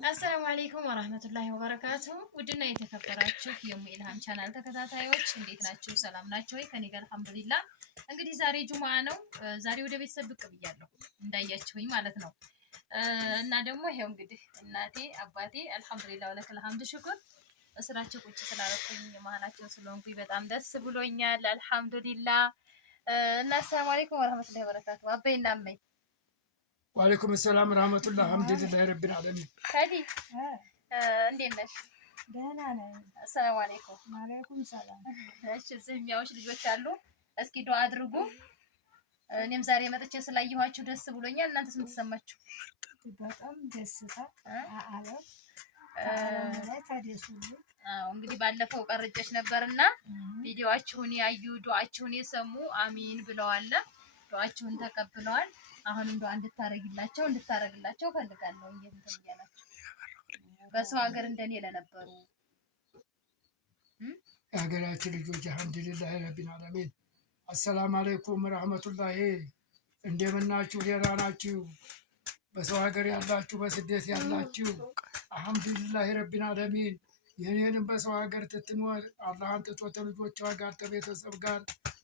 አሰላሙ አለይኩም ወራህመቱላሂ ወበረካቱ። ውድና የተከበራችሁ የሙኢልሃም ቻናል ተከታታዮች እንዴት ናችሁ? ሰላም ናችሁ ወይ? ከኔ ጋር አልሐምዱሊላህ። እንግዲህ ዛሬ ጁሙአ ነው። ዛሬ ወደ ቤተሰብ ብቅ ብያለሁ እንዳያችሁኝ ማለት ነው። እና ደግሞ ይሄው እንግዲህ እናቴ አባቴ አልሐምዱሊላህ ወለከል ሐምድ ሽኩር እስራቸው ቁጭ ስላደረኩኝ መሀላቸው ስለሆንኩኝ በጣም ደስ ብሎኛል። አልሐምዱሊላህ። እና አሰላሙ አለይኩም ወራህመቱላሂ ወበረካቱ። አበይና አመይ ወአለይኩም ሰላም ረህመቱላህ አልሐምዱሊላህ ረቢል ዓለሚን። ከዲ እንዴት ነሽ? ደህና ነኝ። አሰላሙ አለይኩም። ወአለይኩም ሰላም። እሺ እዚህ የሚያዩሽ ልጆች አሉ። እስኪ ዱአ አድርጉ። እኔም ዛሬ መጥቼ ስላየኋችሁ ደስ ብሎኛል። እናንተስ ምን ተሰማችሁ? በጣም ደስታ አለ ላይ ታደሱልኝ። እንግዲህ ባለፈው ቀርጬሽ ነበርና ቪዲዮአችሁን ያዩ ዱአችሁን የሰሙ አሚን ብለዋል። ዱአችሁን ተቀብለዋል። አሁንም ዱአ እንድታረግላቸው ፈልጋለሁ። እንትን እያላችሁ በሰው ሀገር እንደኔ ለነበሩ የሀገራችን ልጆች አልሐምዱሊላህ ረቢል ዓለሚን። አሰላም አለይኩም ረህመቱላሂ። እንደምናችሁ? ደህና ናችሁ? በሰው ሀገር ያላችሁ በስደት ያላችሁ አልሐምዱሊላህ ረቢል ዓለሚን። የኔንም በሰው ሀገር ትትኖር አላህ አንጥቶ ተልጆቿ ጋር ተቤተሰብ ጋር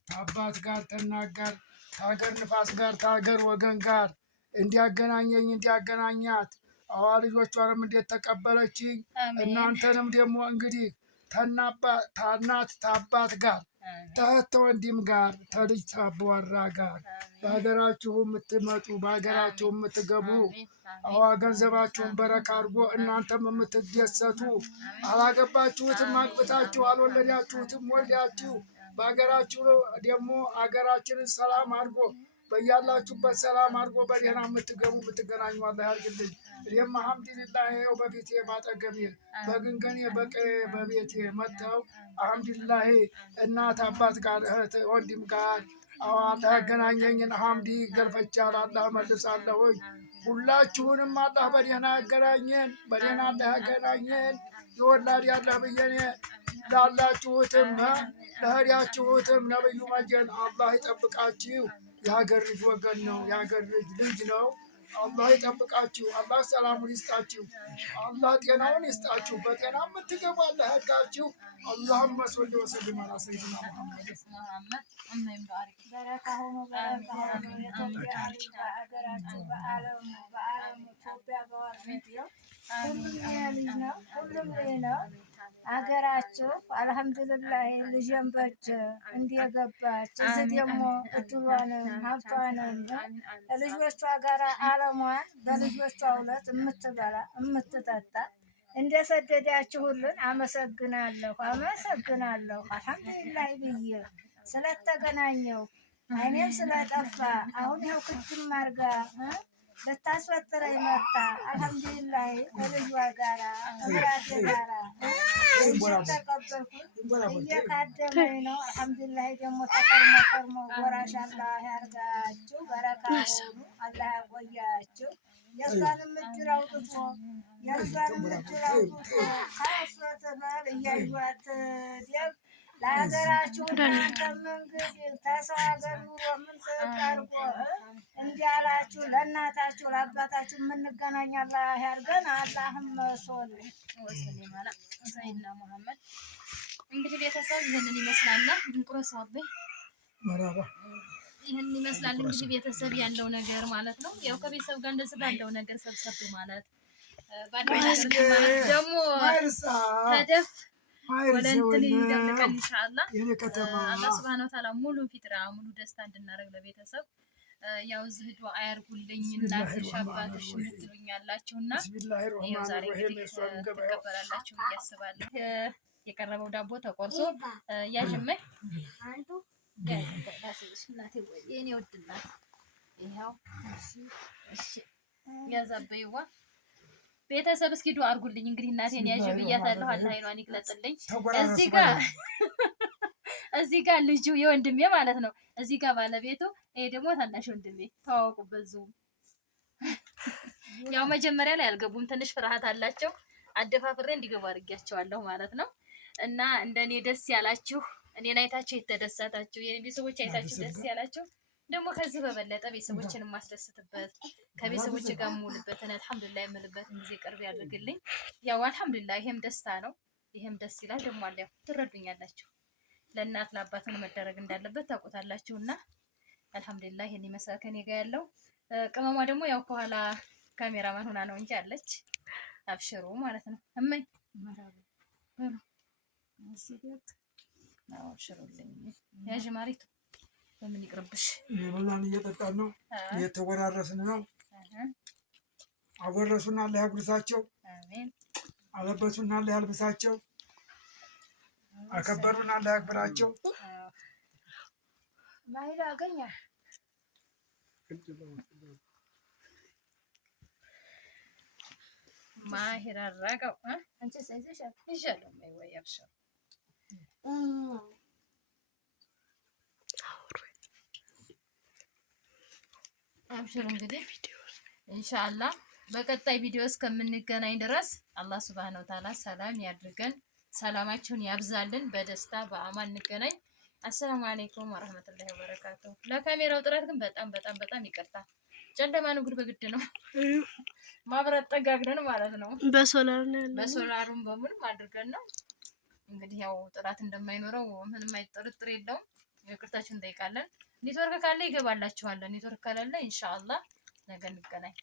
ከአባት ጋር ተናት ጋር ከሀገር ንፋስ ጋር ከሀገር ወገን ጋር እንዲያገናኘኝ እንዲያገናኛት አዋ ልጆቿንም እንዴት ተቀበለችኝ። እናንተንም ደግሞ እንግዲህ ታናት ታባት ጋር ተህተ ወንድም ጋር ተልጅ ታቧራ ጋር በሀገራችሁ የምትመጡ በሀገራችሁ የምትገቡ አዋ ገንዘባችሁን በረካ አድርጎ እናንተም የምትደሰቱ አላገባችሁትም አግብታችሁ አልወለዳችሁትም ወልዳችሁ በሀገራችሁ ደግሞ ሀገራችንን ሰላም አድርጎ በያላችሁበት ሰላም አድርጎ በደህና የምትገቡ የምትገናኙ አላህ ያድርግልኝ። እኔም አልሐምዱሊላህ ይኸው በፊቴ ባጠገቤ በግንገኔ በቀዬ በቤቴ መጥተው አልሐምዱሊላህ እናት አባት ጋር እህት ወንድም ጋር አላህ ያገናኘኝን ሐምዲ ገልፈቻል አላህ መልሳለሁኝ። ሁላችሁንም አላህ በደህና ያገናኘን በደህና አላህ ያገናኘን። የወላድ ያላህ ብየኔ ላላችሁትም ለህሪያችሁትም ነብዩ መጀን አላህ ይጠብቃችሁ። የሀገር ልጅ ወገን ነው፣ የሀገር ልጅ ነው። አላህ ይጠብቃችሁ። አላህ ሰላሙን ይስጣችሁ። አላህ ጤናውን ይስጣችሁ። በጤና የምትገቡ አላህ ያድርጋችሁ። አላሁመ ሰሊ ወሰሊም ዐላ ሰይድና ሙሐመድ። በረካ ሆኖ በረካ ሆኖ የኢትዮጵያ ልጅ በሀገራችሁ በዓለሙ ኢትዮጵያ በወርሜት ሁሉም ልጅ ነው፣ ሁሉም ልጅ ነው። አገራችሁ አልሐምዱሊላህ ልጅን በእጅ እንደገባች እዚህ ደግሞ እድሏንም ሀብቷንም ልጆቿ ጋር አለሟን በልጆቿ ሁለት የምትበላ የምትጠጣ እንደሰደዳችሁልን አመሰግናለሁ። አልሐምዱሊላህ ብዬ ስለተገናኘው እኔም ስለጠፋ አሁን ይኸው ክድም አድርጋ ልታስፈጥረኝ መጣ። አልሐምዱሊላህ ከልጇ ጋራ ከብራቴ ጋራ ተቀበልኩት እየካደመኝ ነው። አልሐምዱሊላህ ደግሞ ተከርሞ ወራሽ አላህ ያርጋችሁ። በረካ ሆኑ አላህ ያቆያችሁ። የእሷንም እድል አውጥቶ ከፍት በል እያዩት ደግ ለሀገራችሁ እናንተም እንግዲህ ተሰው ሀገር ኑሮ ምን አድርጎ እንዲያላችሁ ለእናታችሁ ለአባታችሁ የምንገናኝ አላህ ያርገን። አላህም ሶል ወሰለማና ሰይድና ሙሐመድ። እንግዲህ ቤተሰብ ይሄንን ይመስላልና እንቁረሳቤ መራባ ይሄን ይመስላል እንግዲህ ቤተሰብ ያለው ነገር ማለት ነው። ያው ከቤተሰብ ጋር እንደዚህ ባለው ነገር ሰብሰብ ማለት ባለው ነገር ደግሞ ተደፍ ወለንትን እንደምቀን ኢንሻአላህ አላህ ሱብሃነሁ ወተዓላ ሙሉ ፊጥራ ሙሉ ደስታ እንድናረግ ለቤተሰብ ያው እዚህ ዱአ ያርጉልኝ እናትሽ አባትሽ ምትሉኛላችሁና ያው ዛሬ ተቀበላላችሁ እያስባለሁ። የቀረበው ዳቦ ተቆርሶ ያጅመኝ አንዱ ጋይዳሲሽ እናቴ ወይ የኔ ወድላት ይሄው እሺ ያዛበይዋ ቤተሰብ እስኪ ዱአ አድርጉልኝ። እንግዲህ እናቴን ያዥ ብያታለሁ። አላህ አይኗን ይግለጽልኝ። እዚህ ጋር ልጁ የወንድሜ ማለት ነው። እዚህ ጋር ባለቤቱ፣ ይሄ ደግሞ ታናሽ ወንድሜ ተዋወቁበት። ዙም ያው መጀመሪያ ላይ አልገቡም፣ ትንሽ ፍርሃት አላቸው። አደፋፍሬ እንዲገቡ አድርጌያቸዋለሁ ማለት ነው። እና እንደኔ ደስ ያላችሁ እኔን አይታችሁ የተደሰታችሁ የኔ ቤተሰቦች አይታችሁ ደስ ያላችሁ ደግሞ ከዚህ በበለጠ ቤተሰቦችን የማስደስትበት ከቤተሰቦች ጋር የምውልበትን አልሐምዱሊላህ የምልበትን ጊዜ ቅርብ ያድርግልኝ። ያው አልሐምዱሊላህ ይሄም ደስታ ነው፣ ይሄም ደስ ይላል። ደግሞ አለ ያው ትረዱኛላችሁ፣ ለእናት ለአባትን መደረግ እንዳለበት ታውቁታላችሁና አልሐምዱሊላህ ይሄን ይመስላል ከኔ ጋር ያለው። ቅመሟ ደግሞ ያው ከኋላ ካሜራማን ሆና ነው እንጂ አለች። አብሽሩ ማለት ነው። እመኝ አብሽሩልኝ። ያዥ ማሪቱ በምን ይቅርብሽ። የበላን እየጠጣን ነው፣ እየተወራረስን ነው። አወረሱና አላህ ያጉርሳቸው፣ አለበሱና አላህ ያልብሳቸው፣ አከበሩና አላህ ያክብራቸው። ማይላ አገኛ ማሂር አራቀው አንቺ ሳይዘሻል ይሻለው ወይ አብሽሩ። አብሽሩ እንግዲህ ኢንሻአላህ በቀጣይ ቪዲዮ እስከምንገናኝ ድረስ አላህ ሱብሃነሁ ወተዓላ ሰላም ያድርገን፣ ሰላማችሁን ያብዛልን፣ በደስታ በአማን እንገናኝ። አሰላሙ አለይኩም ወራህመቱላሂ ወበረካቱሁ። ለካሜራው ጥራት ግን በጣም ይቅርታ። ጨለማ ነው ግን በግድ ነው ማብራት ጠጋግነን ማለት ነው። በሶላር ነው ያለው። በሶላሩም በምንም አድርገን ነው እንግዲህ ያው ጥራት እንደማይኖረው ምንም አይጠርጥር የለውም። ይቅርታችሁን እንጠይቃለን። ኔትወርክ ካለ ይገባላችኋል። ኔትወርክ ካላለ ኢንሻአላህ ነገ እንገናኝ።